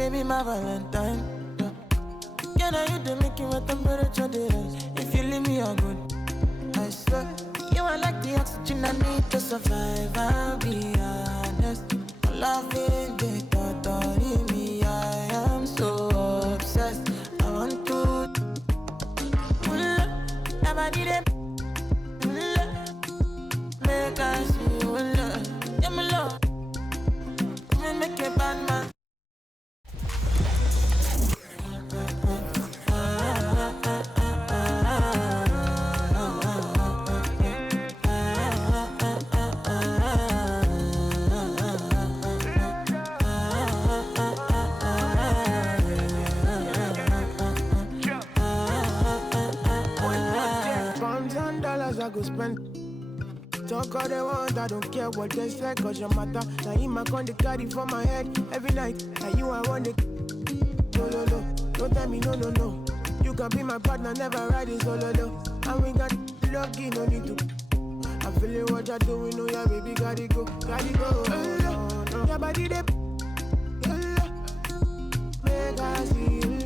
baby, my Valentine. Can I hit the making with temperature days? If you leave me, I'm good. I swear, you are like the oxygen I need to survive. I'll be honest. My love is the thought of me. I am so obsessed. I want to. Never did it. Make us see you love. Yeah, my love. Make a bad man. I go spend. Talk all they want, I don't care what they say, cause your matter. Now in my con, they carry for my head every night. Now you I want it. No, no, no, don't tell me no, no, no. You can be my partner, never ride it solo, no. And we got lucky, no need to. I'm feeling what you're doing, oh yeah, baby, gotta go, gotta go. No. Your body, they make I see you.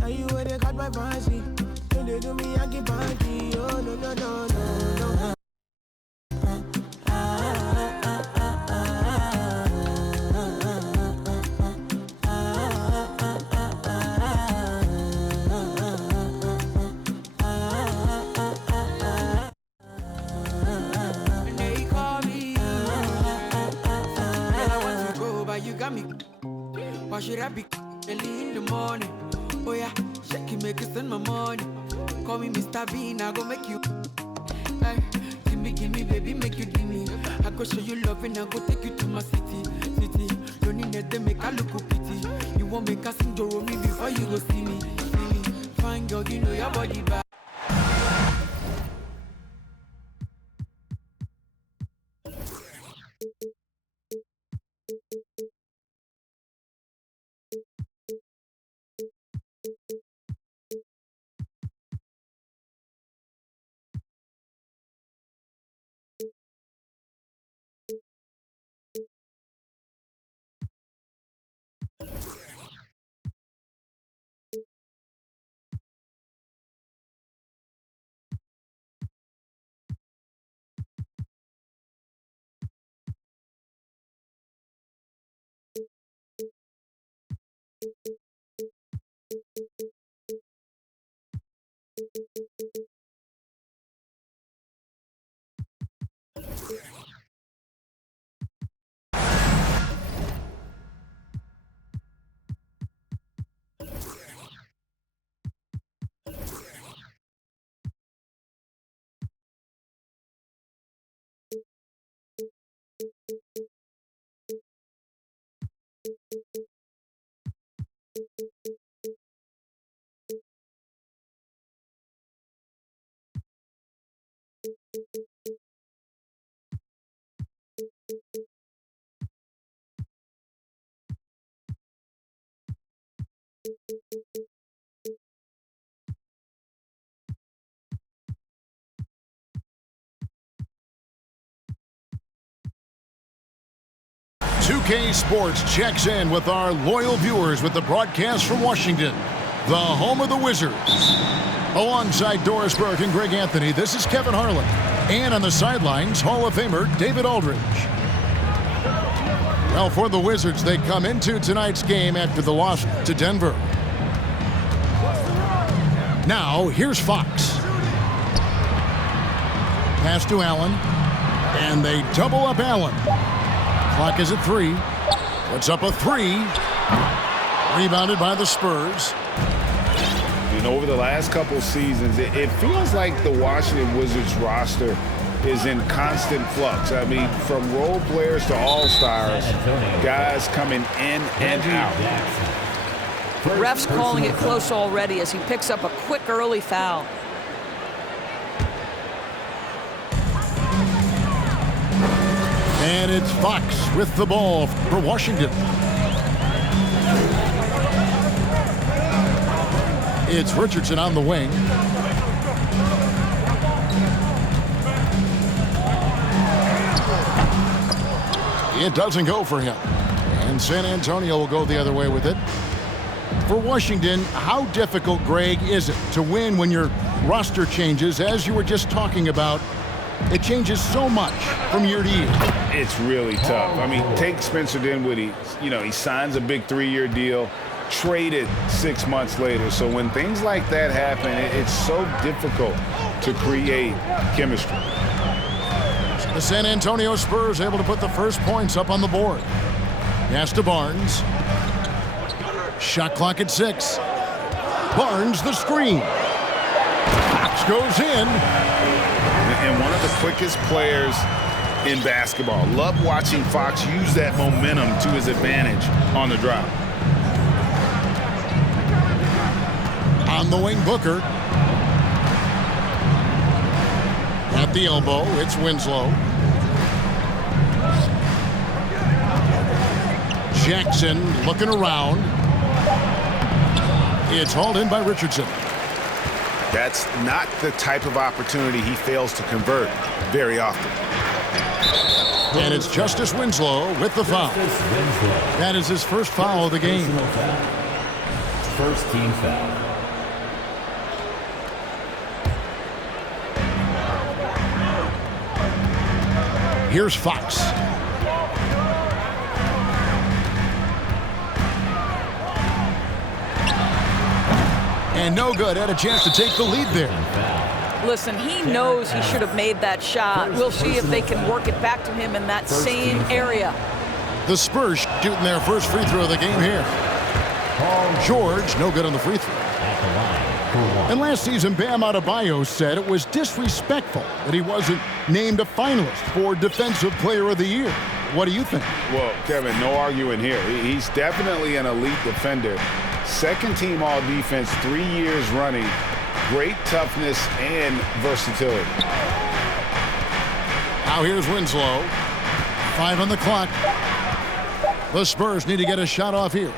Now you where they got my fancy. Don't they do me, I keep banky. Oh, no, no, no, no, no. Why should I be early in the morning? Oh yeah, shake it, make it send my money. Call me Mr. Bean, I go make you. Hey, give me, baby, make you give me. I go show you love and I go take you to my city. Don't need them, make I look pity. You won't make us sing Doro me before you go see me. Fine girl, you know your body bad. 2K Sports checks in with our loyal viewers with the broadcast from Washington, the home of the Wizards. Alongside Doris Burke and Greg Anthony, this is Kevin Harlan. And on the sidelines, Hall of Famer David Aldridge. Well, for the Wizards, they come into tonight's game after the loss to Denver. Now, here's Fox. Pass to Allen. And they double up Allen. Clock is at 3. Puts up a 3. Rebounded by the Spurs. You know, over the last couple seasons, it feels like the Washington Wizards roster is in constant flux. I mean, from role players to all-stars, guys coming in and out. Ref's calling it close already as he picks up a quick early foul. And it's Fox with the ball for Washington. It's Richardson on the wing. It doesn't go for him. And and San Antonio will go the other way with it. For Washington, how difficult, Greg, is it to win when your roster changes, as you were just talking about? It changes so much from year to year. It's really tough. I mean, take Spencer Dinwiddie. He signs a big 3-year deal, traded 6 months later. So when things like that happen, it's so difficult to create chemistry. The San Antonio Spurs able to put the first points up on the board. Pass to Barnes. Shot clock at 6. Barnes the screen. Fox goes in. And one of the quickest players in basketball. Love watching Fox use that momentum to his advantage on the drive. On the wing, Booker. At the elbow, it's Winslow. Jackson looking around. It's hauled in by Richardson. That's not the type of opportunity he fails to convert very often. And it's Justice Winslow with the foul. That is his first foul of the game. First team foul. Here's Fox. And no good. Had a chance to take the lead there. Listen, he knows he should have made that shot. We'll see if they can work it back to him in that same area. The Spurs shooting their first free throw of the game here. George, no good on the free throw. And last season, Bam Adebayo said it was disrespectful that he wasn't named a finalist for Defensive Player of the Year. What do you think? Well, Kevin, no arguing here. He's definitely an elite defender. Second team all defense 3 years running. Great toughness and versatility. Now here's Winslow. 5 on the clock. The Spurs need to get a shot off here.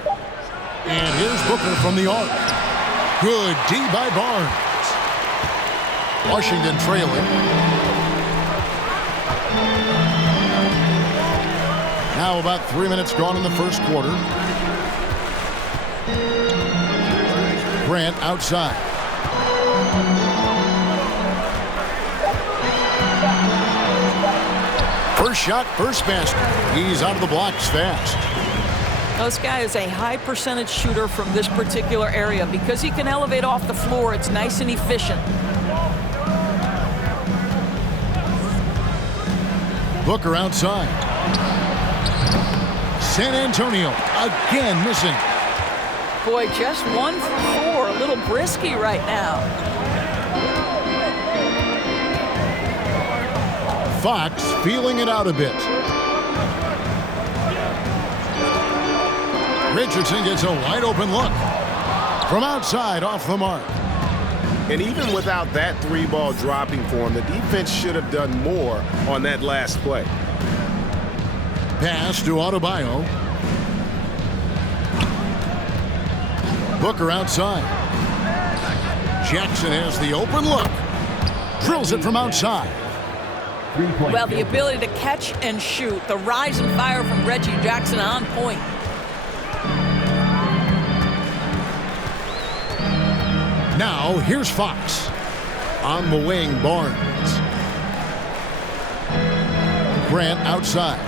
And here's Booker from the arc. Good D by Barnes. Washington trailing. Now about 3 minutes gone in the first quarter. Grant outside. First shot, first basket. He's out of the blocks fast. This guy is a high percentage shooter from this particular area. Because he can elevate off the floor, it's nice and efficient. Booker outside. San Antonio again missing. Boy, just 1 for 4. A little brisky right now. Fox feeling it out a bit. Richardson gets a wide open look. From outside, off the mark. And even without that 3-ball dropping for him, the defense should have done more on that last play. Pass to Adebayo. Booker outside. Jackson has the open look. Drills it from outside. Well, the ability to catch and shoot. The rise and fire from Reggie Jackson on point. Now, here's Fox. On the wing, Barnes. Grant outside.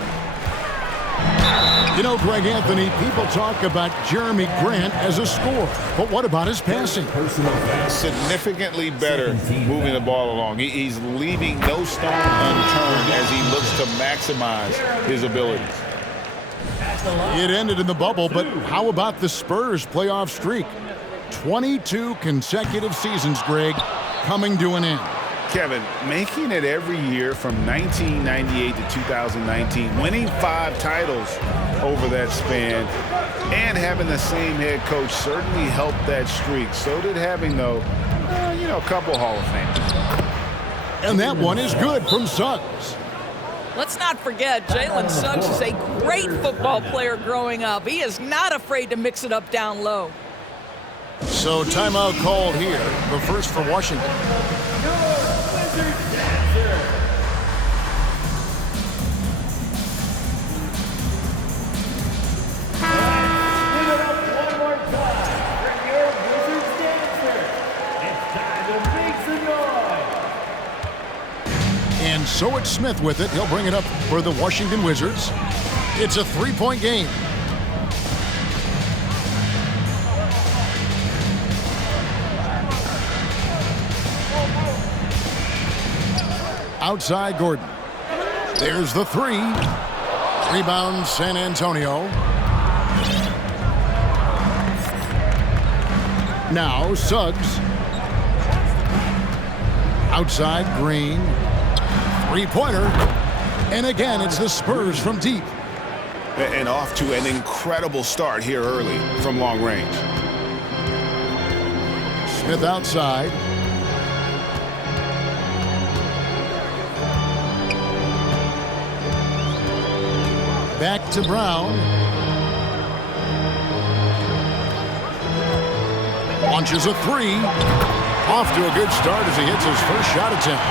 You know, Greg Anthony, people talk about Jeremy Grant as a scorer, but what about his passing? Significantly better moving the ball along. He's leaving no stone unturned as he looks to maximize his abilities. It ended in the bubble, but how about the Spurs playoff streak? 22 consecutive seasons, Greg, coming to an end. Kevin, making it every year from 1998 to 2019, winning 5 titles over that span, and having the same head coach certainly helped that streak. So did having, though, a couple Hall of Famers. And that one is good from Suggs. Let's not forget, Jalen Suggs is a great football player growing up. He is not afraid to mix it up down low. So timeout called here, the first for Washington. And so it's Smith with it. He'll bring it up for the Washington Wizards. It's a three-point game. Outside Gordon. There's the three. Rebound San Antonio. Now Suggs. Outside Green. Three-pointer. And again, it's the Spurs from deep. And off to an incredible start here early from long range. Smith outside. Back to Brown. Launches a three. Off to a good start as he hits his first shot attempt.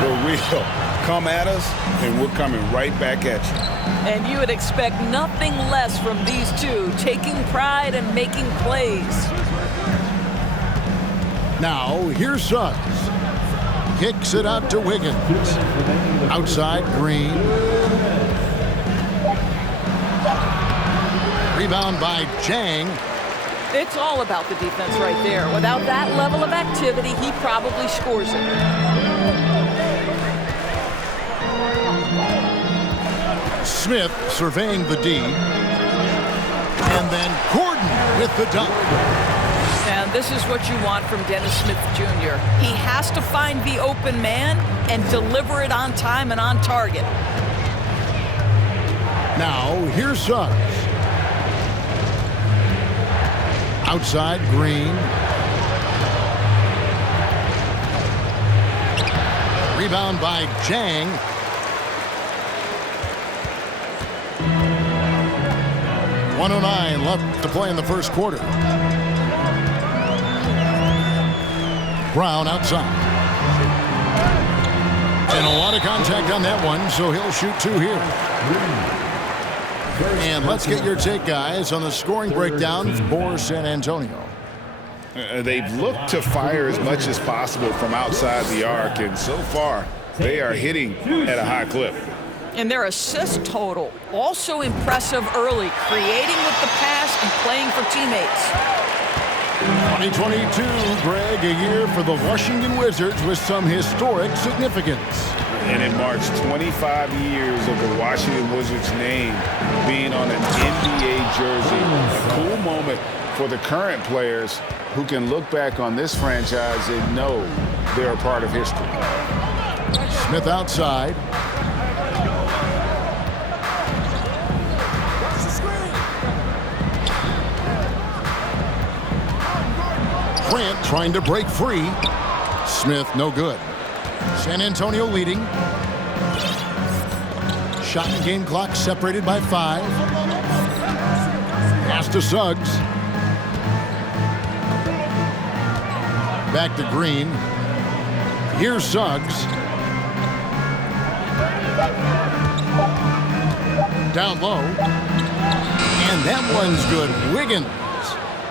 For real. Come at us, and we're coming right back at you. And you would expect nothing less from these two, taking pride and making plays. Now, here's Suggs. Kicks it out to Wiggins. Outside Green. Rebound by Chang. It's all about the defense right there. Without that level of activity, he probably scores it. Smith surveying the D. And then Gordon with the dunk. And this is what you want from Dennis Smith Jr. He has to find the open man and deliver it on time and on target. Now, here's Suggs. Outside Green. Rebound by Chang. .109 left to play in the first quarter. Brown outside. And a lot of contact on that one, so he'll shoot two here. And let's get your take, guys, on the scoring breakdown for San Antonio. They've looked to fire as much as possible from outside the arc, and so far they are hitting at a high clip. And their assist total, also impressive early, creating with the pass and playing for teammates. 2022, Greg, a year for the Washington Wizards with some historic significance. And it marks 25 years of the Washington Wizards name being on an NBA jersey. A cool moment for the current players who can look back on this franchise and know they're a part of history. Smith outside. Grant trying to break free. Smith no good. San Antonio leading. Shot and game clock separated by 5. Pass to Suggs. Back to Green. Here's Suggs. Down low. And that one's good. Wiggins.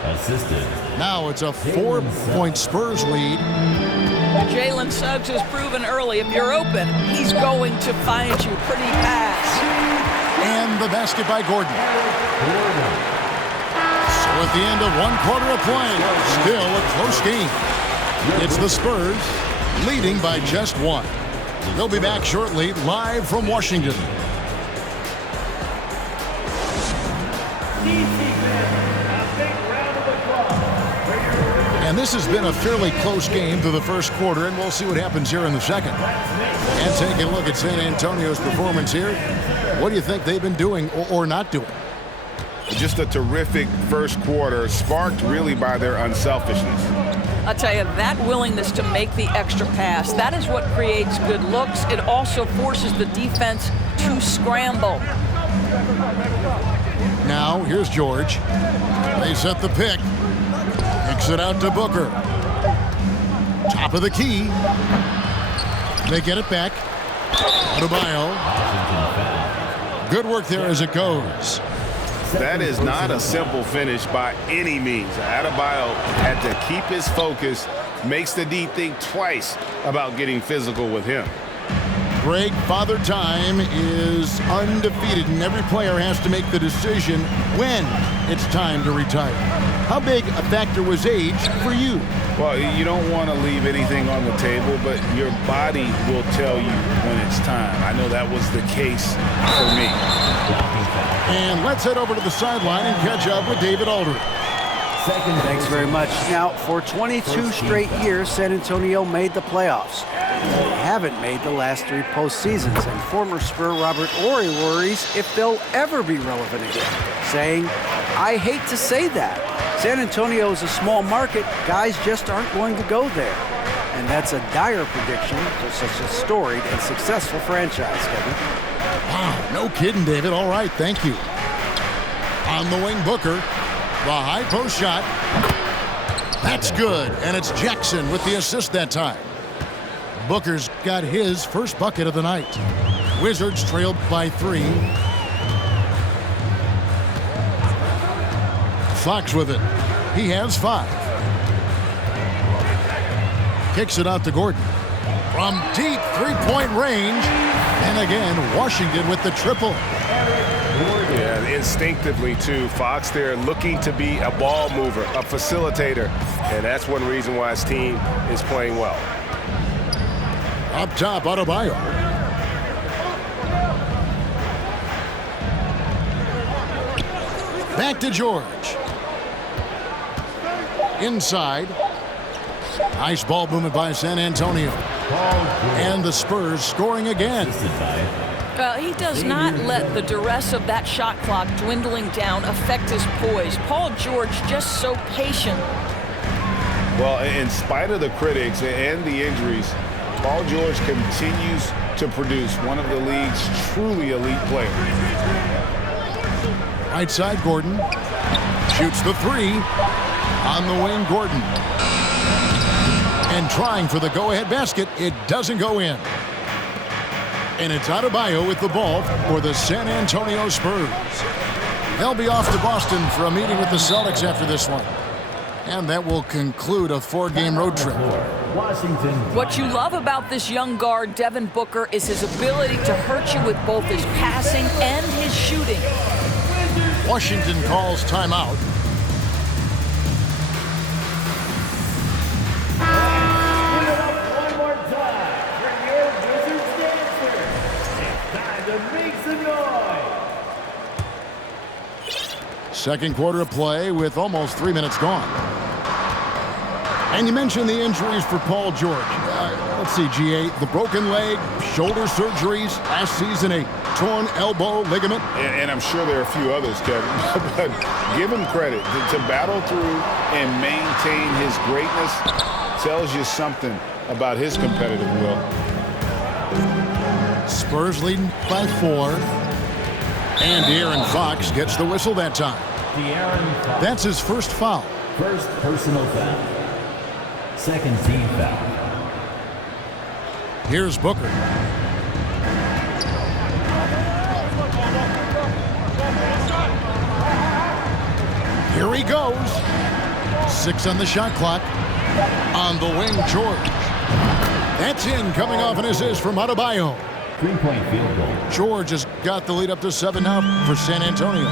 Assisted. Now it's a 4-point Spurs lead. Jalen Suggs has proven early, if you're open, he's going to find you. Pretty pass. And the basket by Gordon. So at the end of one quarter of play, still a close game. It's the Spurs leading by just 1. They'll be back shortly, live from Washington. And this has been a fairly close game through the first quarter, and we'll see what happens here in the second. And taking a look at San Antonio's performance here, what do you think they've been doing or not doing? Just a terrific first quarter, sparked really by their unselfishness. I'll tell you, that willingness to make the extra pass, that is what creates good looks. It also forces the defense to scramble. Now, here's George. They set the pick. Kicks it out to Booker. Top of the key. They get it back. Adebayo. Good work there as it goes. That is not a simple finish by any means. Adebayo had to keep his focus, makes the D think twice about getting physical with him. Greg, Father Time is undefeated, and every player has to make the decision when it's time to retire. How big a factor was age for you? Well, you don't want to leave anything on the table, but your body will tell you when it's time. I know that was the case for me. And let's head over to the sideline and catch up with David Aldridge. Thanks very much. Now, for 22 straight years, San Antonio made the playoffs. They haven't made the last 3 postseasons, and former Spur Robert Ory worries if they'll ever be relevant again, saying, "I hate to say that. San Antonio is a small market. Guys just aren't going to go there." And that's a dire prediction for such a storied and successful franchise, Kevin. Wow, no kidding, David. All right, thank you. On the wing, Booker. The high post shot. That's good, and it's Jackson with the assist that time. Booker's got his first bucket of the night. Wizards trailed by 3. Fox with it. He has 5. Kicks it out to Gordon. From deep three-point range. And again, Washington with the triple. Yeah, instinctively, too. Fox there looking to be a ball mover, a facilitator. And that's one reason why his team is playing well. Up top, Adebayo. Back to George. Inside. Nice ball movement by San Antonio. And the Spurs scoring again. He does not let the duress of that shot clock dwindling down affect his poise. Paul George just so patient. Well, in spite of the critics and the injuries, Paul George continues to produce one of the league's truly elite players. Right side, Gordon. Shoots the 3. On the wing, Gordon. And trying for the go-ahead basket. It doesn't go in. And it's Adebayo with the ball for the San Antonio Spurs. They'll be off to Boston for a meeting with the Celtics after this one. And that will conclude a 4-game road trip. What you love about this young guard, Devin Booker, is his ability to hurt you with both his passing and his shooting. Washington calls timeout. One more time for your Wizards dancers. It's time to make some noise. Second quarter of play with almost 3 minutes gone. And you mentioned the injuries for Paul George. Let's see, GA, the broken leg, shoulder surgeries, last season a torn elbow ligament. And I'm sure there are a few others, Kevin. But give him credit. To battle through and maintain his greatness tells you something about his competitive will. Spurs leading by 4. And De'Aaron Fox gets the whistle that time. That's his first foul. First personal foul. Second team foul. Here's Booker. Here he goes. 6 on the shot clock. On the wing, George. That's in, coming off an assist from Adebayo. 3-point field goal. George has got the lead up to 7 now for San Antonio.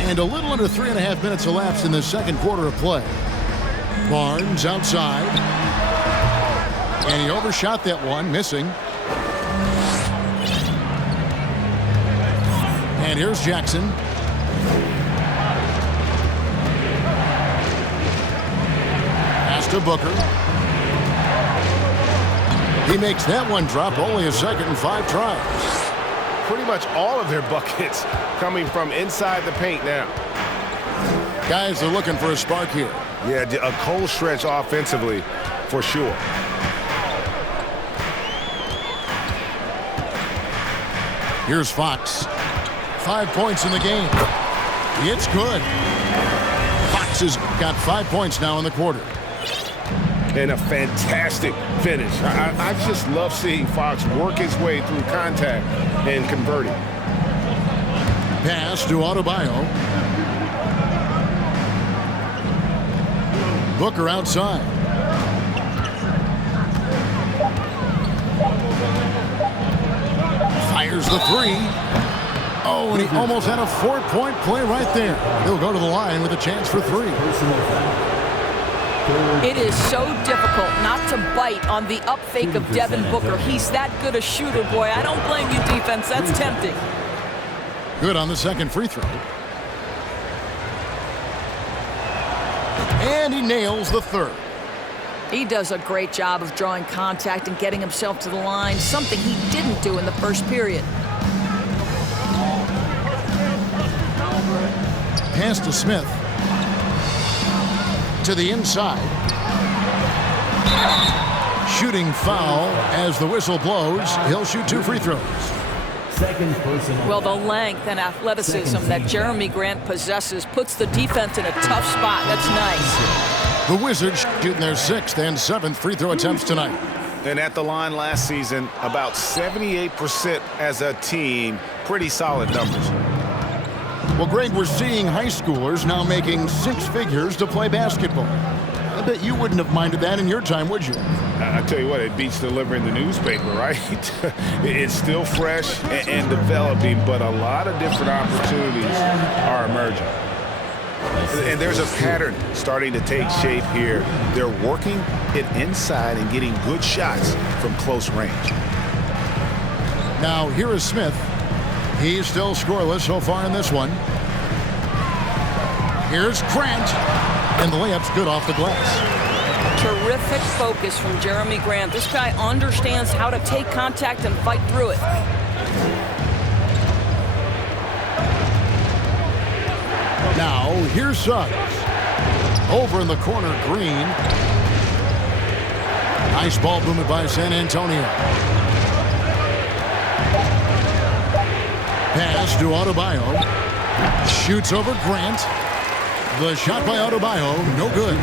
And a little under 3.5 minutes elapsed in the second quarter of play. Barnes outside. And he overshot that one, missing. And here's Jackson. Pass to Booker. He makes that one drop, only a second and 5 tries. Pretty much all of their buckets coming from inside the paint now. Guys are looking for a spark here. Yeah, a cold stretch offensively for sure. Here's Fox. 5 points in the game. It's good. Fox has got 5 points now in the quarter. And a fantastic finish. I just love seeing Fox work his way through contact and converting. Pass to Adebayo. Booker outside. Fires the three. Oh, and he almost had a 4-point play right there. He'll go to the line with a chance for 3. It is so difficult not to bite on the up fake of Devin Booker. He's that good a shooter, boy. I don't blame you, defense. That's tempting. Good on the second free throw. And he nails the third. He does a great job of drawing contact and getting himself to the line, something he didn't do in the first period. Pass to Smith. To the inside. Shooting foul as the whistle blows. He'll shoot 2 free throws. Second personal. Well, the length and athleticism that Jeremy Grant possesses puts the defense in a tough spot. That's nice. The Wizards shooting their 6th and 7th free throw attempts tonight. And at the line last season, about 78% as a team. Pretty solid numbers. Well, Greg, we're seeing high schoolers now making 6 figures to play basketball. I bet you wouldn't have minded that in your time, would you? I tell you what, it beats delivering the newspaper, right? It's still fresh and developing, but a lot of different opportunities are emerging. And there's a pattern starting to take shape here. They're working it inside and getting good shots from close range. Now, here is Smith. He's still scoreless so far in this one. Here's Grant. And the layup's good off the glass. Terrific focus from Jeremy Grant. This guy understands how to take contact and fight through it. Now, here's Suggs. Over in the corner, Green. Nice ball movement by San Antonio. Pass to Adebayo. Shoots over Grant. The shot by Adebayo, no good.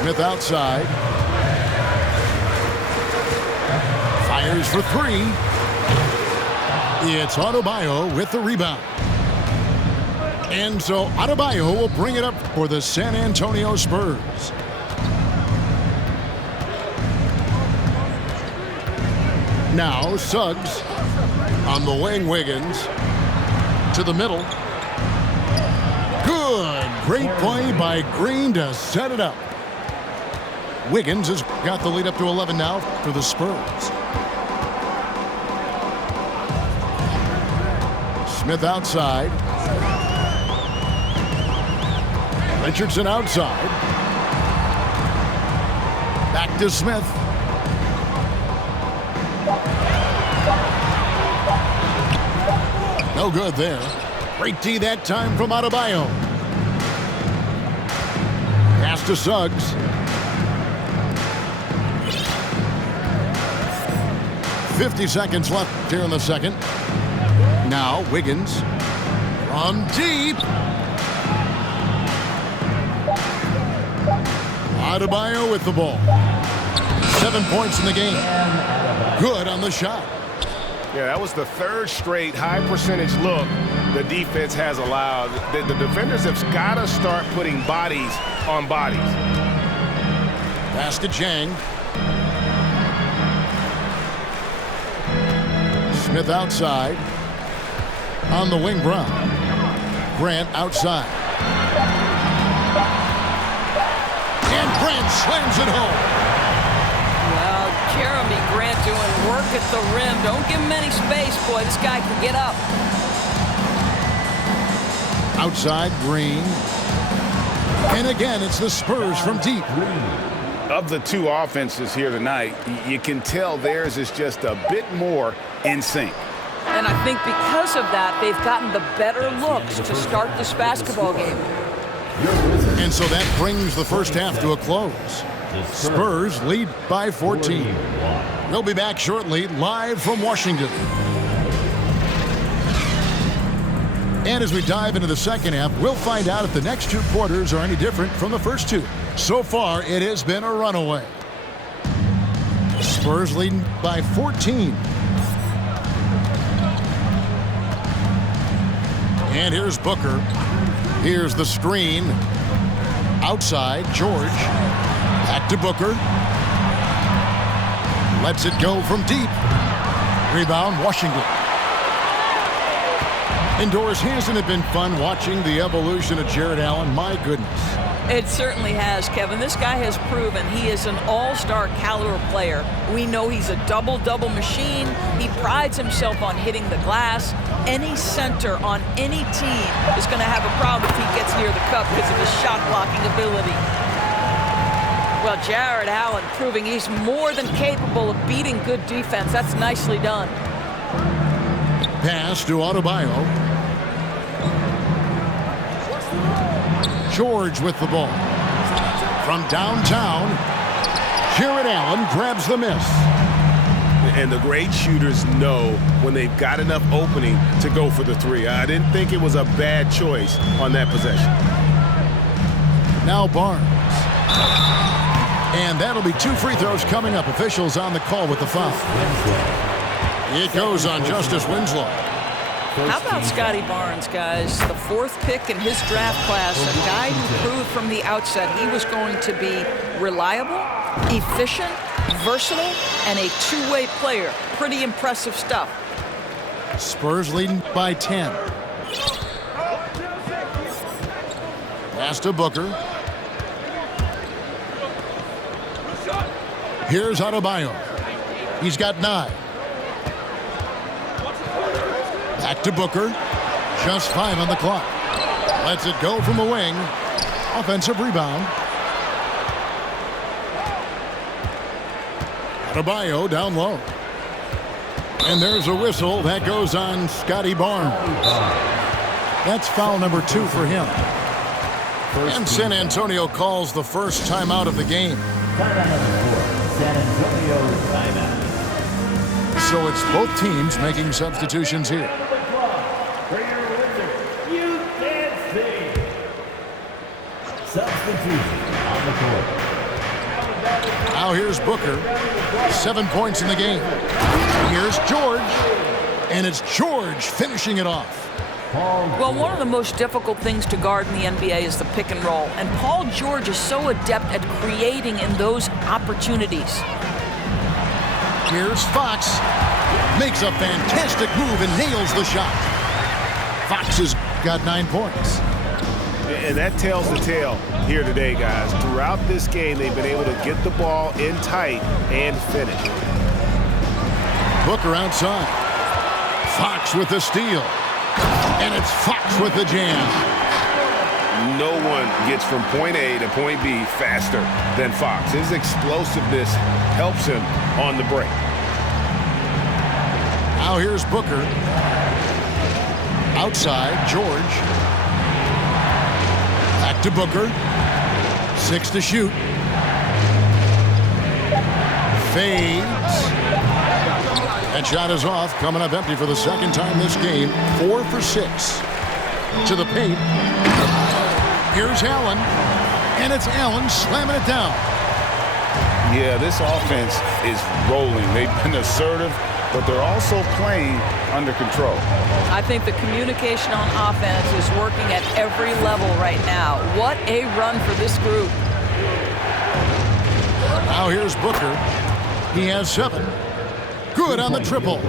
Smith outside. Fires for 3. It's Adebayo with the rebound. And so Adebayo will bring it up for the San Antonio Spurs. Now Suggs on the wing. Wiggins to the middle. Good. Great play by Green to set it up. Wiggins has got the lead up to 11 now for the Spurs. Smith outside. Richardson outside. Back to Smith. No good there. Great D that time from Adebayo. Pass to Suggs. 50 seconds left here in the second. Now Wiggins from deep. Adebayo with the ball. 7 points in the game. Good on the shot. Yeah, that was the third straight high percentage look the defense has allowed. The defenders have got to start putting bodies on bodies. Pass to Jang. Smith outside. On the wing, Brown. Grant outside. And Grant slams it home. Well, Jeremy Grant doing work at the rim. Don't give him any space, boy. This guy can get up. Outside, Green. And again, it's the Spurs from deep. Of the two offenses here tonight, you can tell theirs is just a bit more in sync. And I think because of that, they've gotten the better looks to start this basketball game. And so that brings the first half to a close. Spurs lead by 14. We'll be back shortly, live from Washington. And as we dive into the second half, we'll find out if the next 2 quarters are any different from the first 2. So far, it has been a runaway. Spurs leading by 14. And here's Booker. Here's the screen. Outside, George. Back to Booker. Lets it go from deep. Rebound, Washington. Indoors, hasn't it been fun watching the evolution of Jared Allen? My goodness. It certainly has, Kevin. This guy has proven he is an all-star caliber player. We know he's a double-double machine. He prides himself on hitting the glass. Any center on any team is going to have a problem if he gets near the cup because of his shot-blocking ability. Well, Jared Allen proving he's more than capable of beating good defense. That's nicely done. Pass to Adebayo. George with the ball. From downtown, Jared Allen grabs the miss. And the great shooters know when they've got enough opening to go for the three. I didn't think it was a bad choice on that possession. Now Barnes. And that'll be 2 free throws coming up. Officials on the call with the foul. It goes on Justice Winslow. How about Scotty Barnes, guys? The 4th pick in his draft class, a guy who proved from the outset he was going to be reliable, efficient, versatile, and a two-way player. Pretty impressive stuff. Spurs leading by 10. Pass to Booker. Here's Adebayo. He's got 9. Back to Booker. Just 5 on the clock. Lets it go from the wing. Offensive rebound. Adebayo down low. And there's a whistle. That goes on Scotty Barnes. That's foul number 2 for him. And San Antonio calls the first timeout of the game. Timeout number 4. San Antonio timeout. So it's both teams making substitutions here. For your Wizards, you can't see. Substitution on the court. Now here's Booker. 7 points in the game. Here's George. And it's George finishing it off. Well, one of the most difficult things to guard in the NBA is the pick and roll. And Paul George is so adept at creating in those opportunities. Here's Fox. Makes a fantastic move and nails the shot. Fox has got 9 points. And that tells the tale here today, guys. Throughout this game, they've been able to get the ball in tight and finish. Booker outside. Fox with the steal. And it's Fox with the jam. No one gets from point A to point B faster than Fox. His explosiveness helps him on the break. Now here's Booker. Outside, George. Back to Booker. 6 to shoot. Fades. That shot is off, coming up empty for the second time this game. 4 for 6. To the paint. Here's Allen. And it's Allen slamming it down. Yeah, this offense is rolling. They've been assertive, but they're also playing under control. I think the communication on offense is working at every level right now. What a run for this group. Now here's Booker. He has 7. Good on the triple.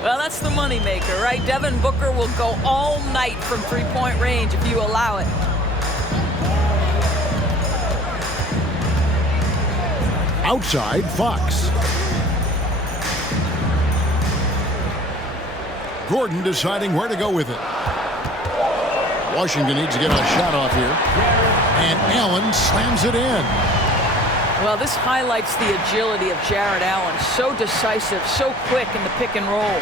Well, that's the moneymaker, right? Devin Booker will go all night from three-point range if you allow it. Outside, Fox. Gordon deciding where to go with it. Washington needs to get a shot off here. And Allen slams it in. Well, this highlights the agility of Jared Allen. So decisive, so quick in the pick and roll.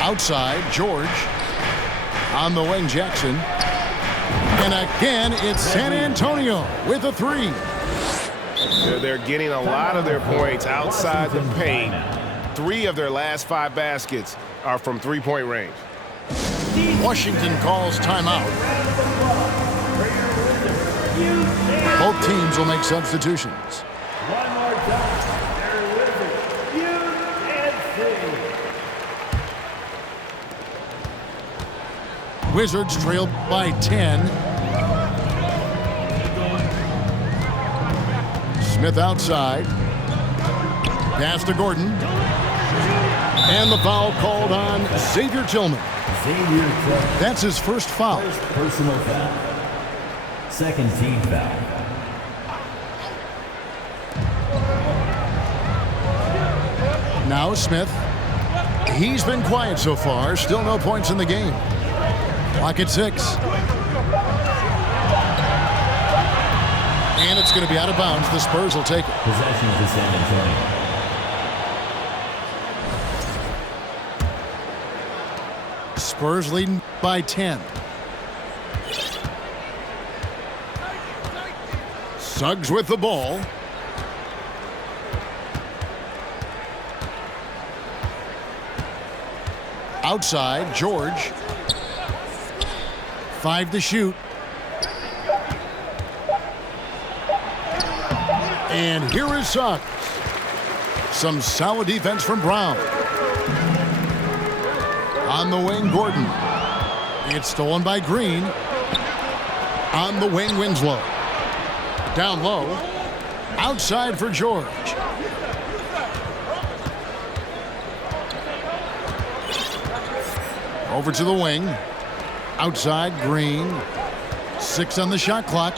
Outside, George. On the wing, Jackson. And again, it's San Antonio with a 3. They're getting a lot of their points outside the paint. 3 of their last 5 baskets are from three-point range. Washington calls timeout. Both teams will make substitutions. One more time. They're Wizards. You can't see. Wizards trail by 10. Smith outside. Pass to Gordon. And the foul called on Xavier Tillman. That's his first foul. Personal foul. Second team foul. Now Smith. He's been quiet so far. Still no points in the game. Clock at 6. And it's going to be out of bounds. The Spurs will take it. Possession to San Antonio. Spurs leading by 10. Suggs with the ball. Outside, George. 5 to shoot. And here is Suggs. Some solid defense from Brown. On the wing, Gordon. It's stolen by Green. On the wing, Winslow. Down low. Outside for George. Over to the wing. Outside, Green. 6 on the shot clock.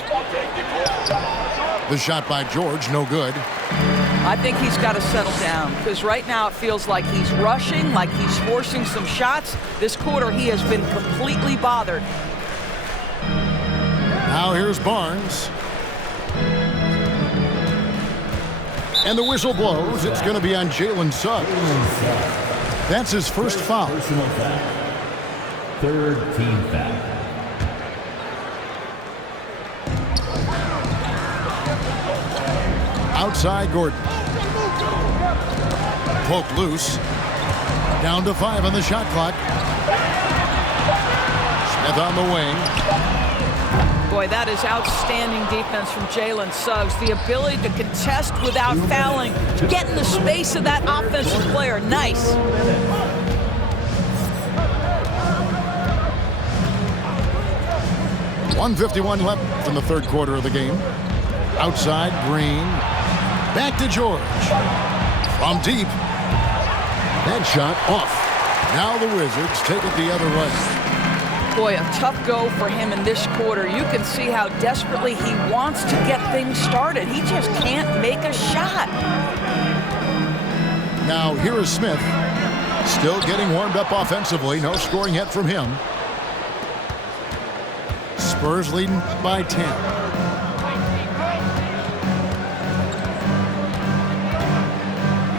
The shot by George, no good. I think he's got to settle down because right now it feels like he's rushing, like he's forcing some shots. This quarter he has been completely bothered. Now here's Barnes. And the whistle blows. It's going to be on Jalen Suggs. That's his first foul. Personal foul. Third team foul. Outside, Gordon. Poke loose. Down to 5 on the shot clock. Smith on the wing. Boy, that is outstanding defense from Jalen Suggs. The ability to contest without fouling, get in the space of that offensive player. Nice. .151 left in the third quarter of the game. Outside, Green. Back to George. From deep. That shot off. Now the Wizards take it the other way. Boy, a tough go for him in this quarter. You can see how desperately he wants to get things started. He just can't make a shot. Now here is Smith. Still getting warmed up offensively. No scoring yet from him. Spurs leading by 10.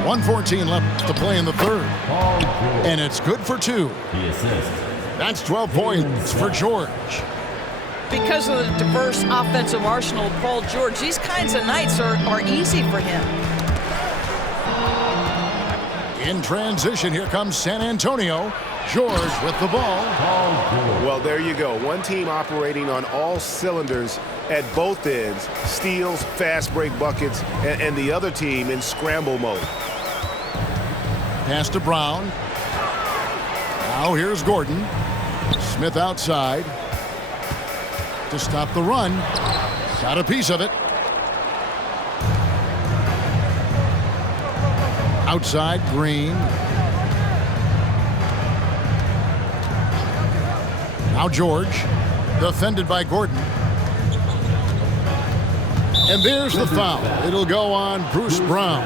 .114 left to play in the third. And it's good for 2. The assist. That's 12 points for George. Because of the diverse offensive arsenal of Paul George, these kinds of nights are easy for him. In transition, here comes San Antonio. George with the ball. Well, there you go. One team operating on all cylinders at both ends. Steals, fast break buckets, and the other team in scramble mode. Pass to Brown. Now here's Gordon. Smith outside. To stop the run. Got a piece of it. Outside, Green. Now George. Defended by Gordon. And there's the foul. It'll go on Bruce Brown.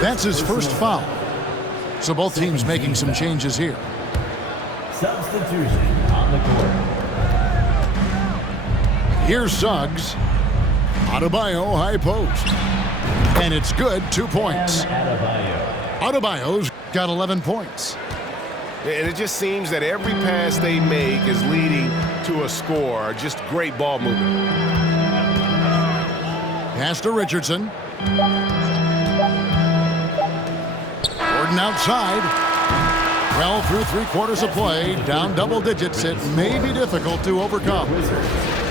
That's his first foul. So both teams making some changes here. Substitution on the court. Here's Suggs. Adebayo high post. And it's good, 2 points. Adebayo's got 11 points. And it just seems that every pass they make is leading to a score. Just great ball movement. Pass to Richardson. Gordon outside. Well, through 3 quarters of play, down double digits, it may be difficult to overcome.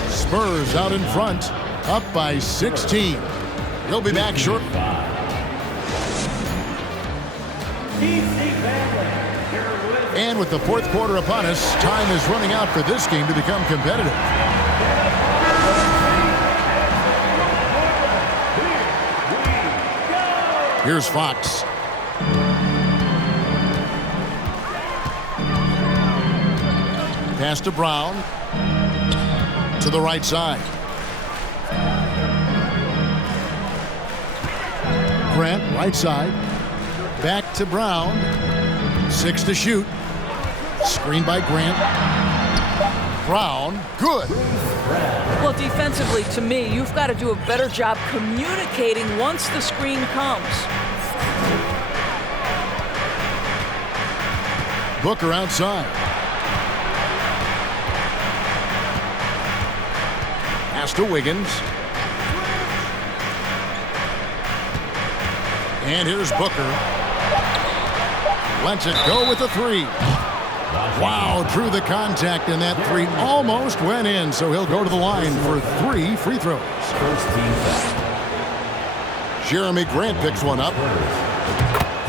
Spurs out in front, up by 16. He'll be back short. And with the fourth quarter upon us, time is running out for this game to become competitive. Here's Fox. Pass to Brown. To the right side. Grant, right side. Back to Brown. 6 to shoot. Screen by Grant. Brown, good. Well, defensively, to me, you've got to do a better job communicating once the screen comes. Booker outside. Pass to Wiggins. And here's Booker. Lets it go with the 3. Wow, through the contact, and that 3 almost went in, so he'll go to the line for 3 free throws. Jeremy Grant picks one up.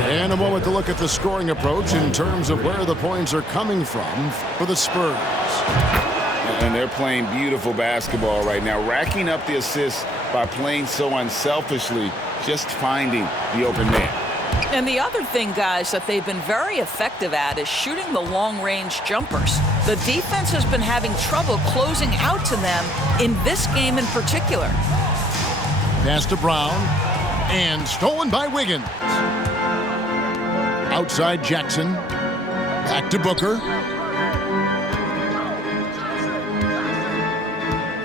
And a moment to look at the scoring approach in terms of where the points are coming from for the Spurs. And they're playing beautiful basketball right now, racking up the assists by playing so unselfishly, just finding the open man. And the other thing, guys, that they've been very effective at is shooting the long-range jumpers. The defense has been having trouble closing out to them in this game in particular. Pass to Brown, and stolen by Wiggins. Outside Jackson, back to Booker.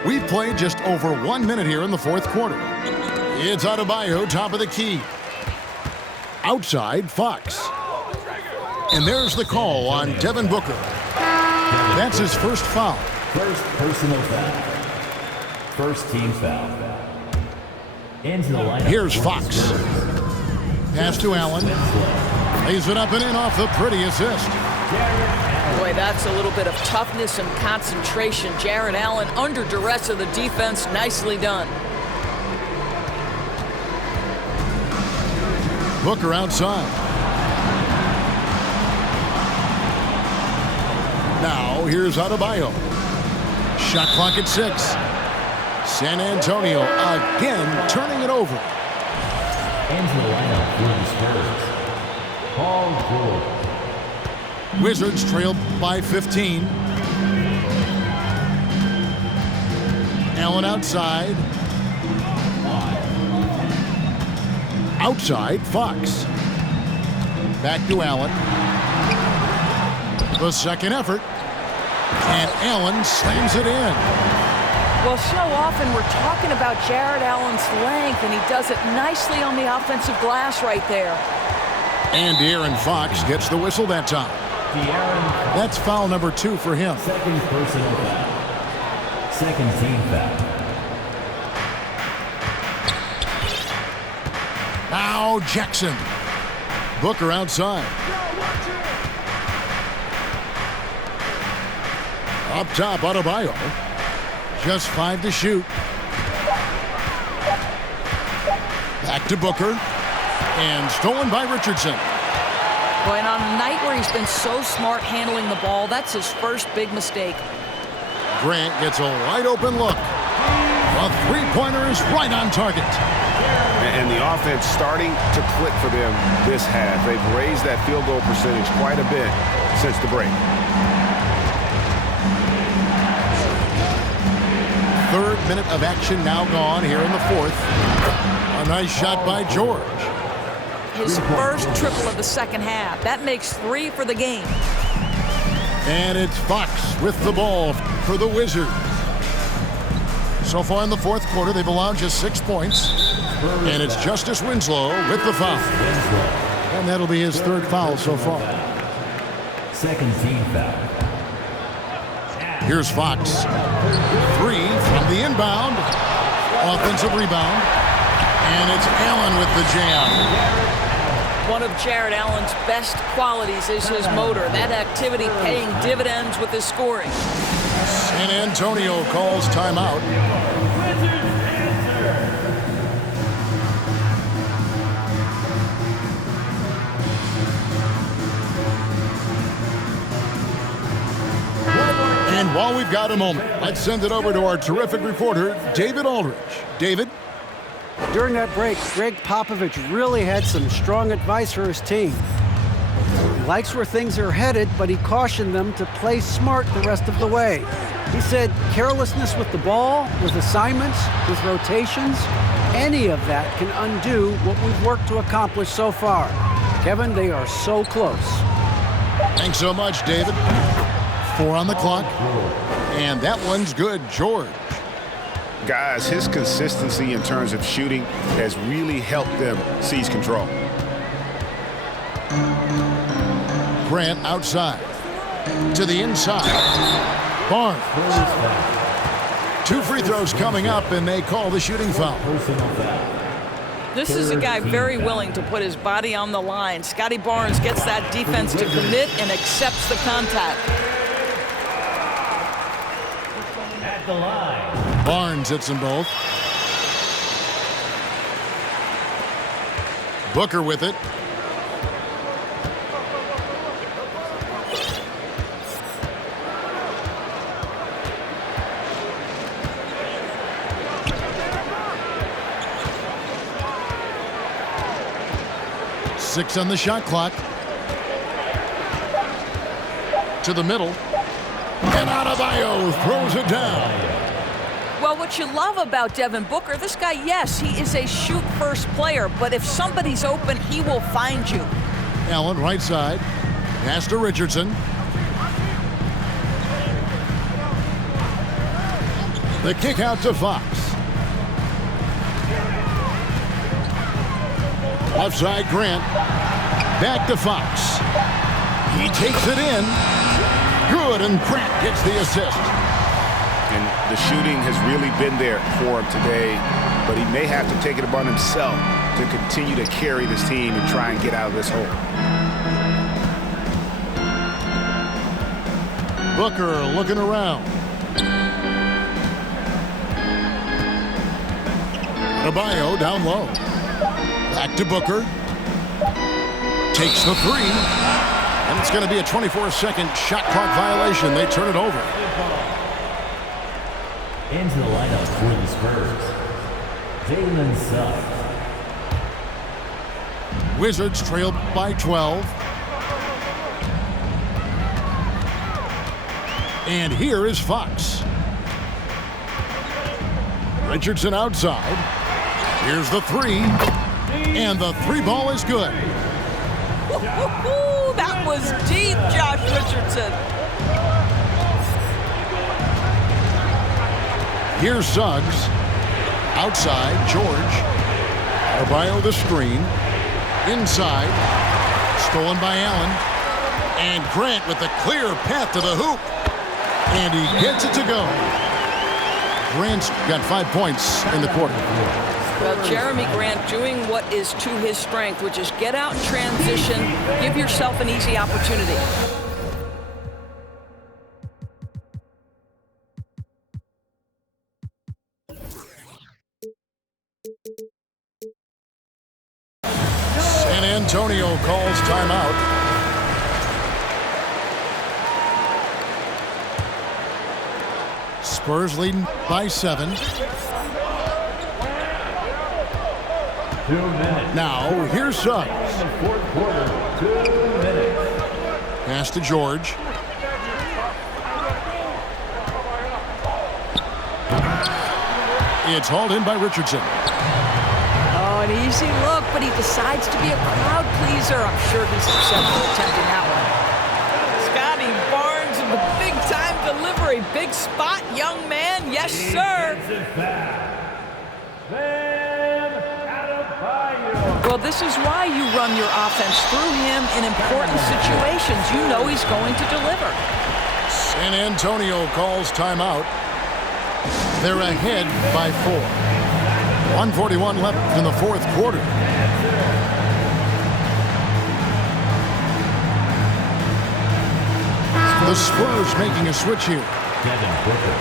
We've played just over 1 minute here in the fourth quarter. It's Adebayo, top of the key. Outside, Fox. And there's the call on Devin Booker. That's his first foul. First personal foul. First team foul. Into the lineup. Here's Fox. Pass to Allen. Lays it up and in off the pretty assist. Boy, that's a little bit of toughness and concentration. Jarrett Allen under duress of the defense. Nicely done. Booker outside. Now here's Adebayo. Shot clock at 6. San Antonio again turning it over. Into the lineup for the Spurs. Paul George. Wizards trail by 15. Allen outside. Outside, Fox. Back to Allen. The second effort. And Allen slams it in. Well, so often we're talking about Jarrett Allen's length, and he does it nicely on the offensive glass right there. And De'Aaron Fox gets the whistle that time. That's foul number 2 for him. Second personal foul. Second team foul. Now Jackson. Booker outside. Up top, Adebayo. Just 5 to shoot. Back to Booker. And stolen by Richardson. Boy, and on a night where he's been so smart handling the ball, that's his first big mistake. Grant gets a wide open look. A three-pointer is right on target. And the offense starting to click for them this half. They've raised that field goal percentage quite a bit since the break. Third minute of action now gone here in the fourth. A nice shot by George. His first triple of the second half. That makes 3 for the game. And it's Fox with the ball for the Wizards. So far in the fourth quarter, they've allowed just 6 points. And it's Justice Winslow with the foul. And that'll be his third foul so far. Second team foul. Here's Fox. 3 from the inbound. Offensive rebound. And it's Allen with the jam. One of Jarrett Allen's best qualities is his motor. That activity paying dividends with his scoring. San Antonio calls timeout. And while we've got a moment, let's send it over to our terrific reporter, David Aldridge. David? During that break, Greg Popovich really had some strong advice for his team. He likes where things are headed, but he cautioned them to play smart the rest of the way. He said carelessness with the ball, with assignments, with rotations, any of that can undo what we've worked to accomplish so far. Kevin, they are so close. Thanks so much, David. 4 on the clock. And that one's good, George. Guys, his consistency in terms of shooting has really helped them seize control. Grant outside. To the inside. Barnes. 2 free throws coming up, and they call the shooting foul. This is a guy very willing to put his body on the line. Scotty Barnes gets that defense to commit and accepts the contact. At the line. Barnes hits them both. Booker with it. Six on the shot clock. To the middle. And Adebayo throws it down. Well, what you love about Devin Booker, this guy, yes, he is a shoot-first player, but if somebody's open, he will find you. Allen right side. Pass to Richardson. The kick out to Fox. Left side, Grant. Back to Fox. He takes it in. Good, and Grant gets the assist. And the shooting has really been there for him today, but he may have to take it upon himself to continue to carry this team and try and get out of this hole. Booker looking around. Adebayo down low. Back to Booker. Takes the 3. And it's going to be a 24-second shot clock violation. They turn it over. Into the lineup for the Spurs, Jalen Suggs. Wizards trail by 12. And here is Fox. Richardson outside. Here's the 3. And the 3 ball is good. That was deep, Josh Richardson. Here's Suggs. Outside, George. Adebayo the screen. Inside. Stolen by Allen. And Grant with a clear path to the hoop. And he gets it to go. Grant's got 5 points in the quarter. Well, Jeremy Grant doing what is to his strength, which is get out in transition, give yourself an easy opportunity. San Antonio calls timeout. Spurs leading by 7. 2 minutes. Now, here's Suggs. In the fourth quarter, 2 minutes. Pass to George. It's hauled in by Richardson. Oh, an easy look, but he decides to be a crowd pleaser. I'm sure he's upset for attempting that one. Scotty Barnes with the big-time delivery. Big spot, young man. Yes, sir. Well, this is why you run your offense through him in important situations. You know he's going to deliver. San Antonio calls timeout. They're ahead by 4. 1:41 left in the fourth quarter. The Spurs making a switch here. Devin Booker.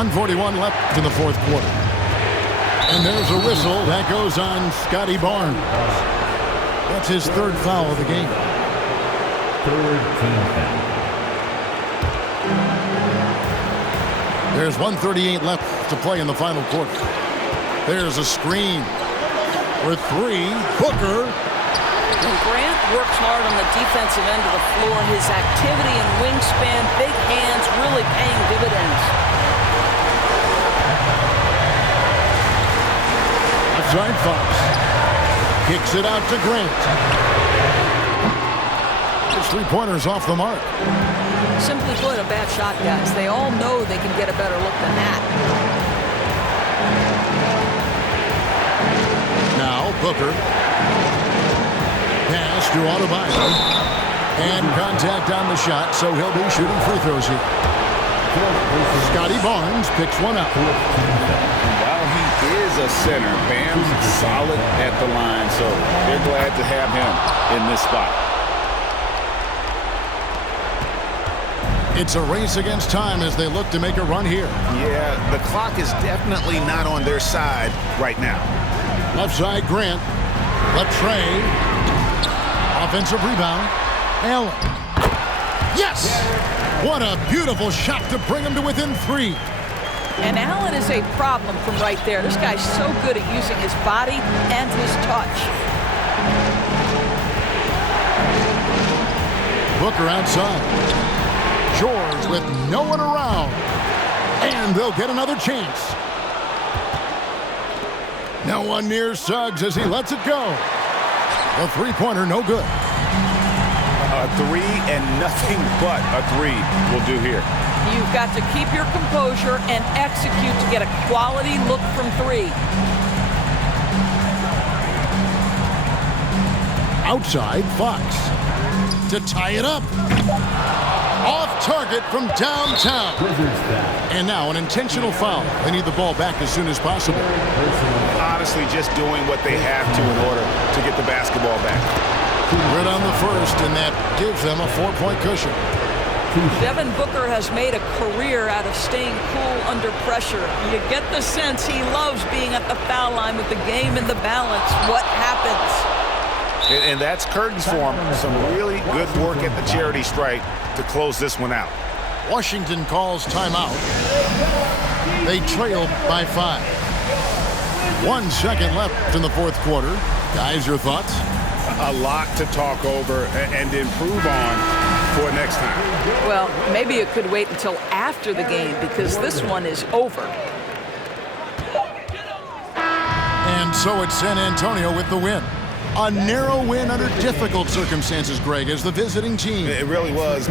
1:41 left in the fourth quarter. And there's a whistle that goes on Scotty Barnes. That's his 3rd foul of the game. Third team foul. There's 1:38 left to play in the final quarter. There's a screen for three. Booker. When Grant works hard on the defensive end of the floor, his activity and wingspan, big hands, really paying dividends. Outside Fox. Kicks it out to Grant. His three-pointer's off the mark. Simply put, a bad shot, guys. They all know they can get a better look than that. Now Booker. Pass to Adebayo. And contact on the shot, so he'll be shooting free throws here. Scotty Barnes picks one up. While he is a center, Bam's solid at the line, so they're glad to have him in this spot. It's a race against time as they look to make a run here. Yeah, the clock is definitely not on their side right now. Left side, Grant. Latrey. Offensive rebound. Allen. Yes! What a beautiful shot to bring him to within three. And Allen is a problem from right there. This guy's so good at using his body and his touch. Booker outside. George with no one around. And they'll get another chance. No one near Suggs as he lets it go. The three-pointer no good. A three and nothing but a three will do here. You've got to keep your composure and execute to get a quality look from three. Outside, Fox. To tie it up. Off target from downtown. And now an intentional foul. They need the ball back as soon as possible. Honestly, just doing what they have to in order to get the basketball back. Right on the first, and that gives them a 4-point cushion. Devin Booker has made a career out of staying cool under pressure. You get the sense he loves being at the foul line with the game in the balance. What happens? And that's curtains for him. Some really good work at the charity stripe to close this one out. Washington calls timeout. They trailed by 5. 1 second left in the fourth quarter. Guys, your thoughts? A lot to talk over and improve on for next time. Well, maybe it could wait until after the game because this one is over. And so it's San Antonio with the win. A narrow win under difficult circumstances, Greg, as the visiting team. It really was.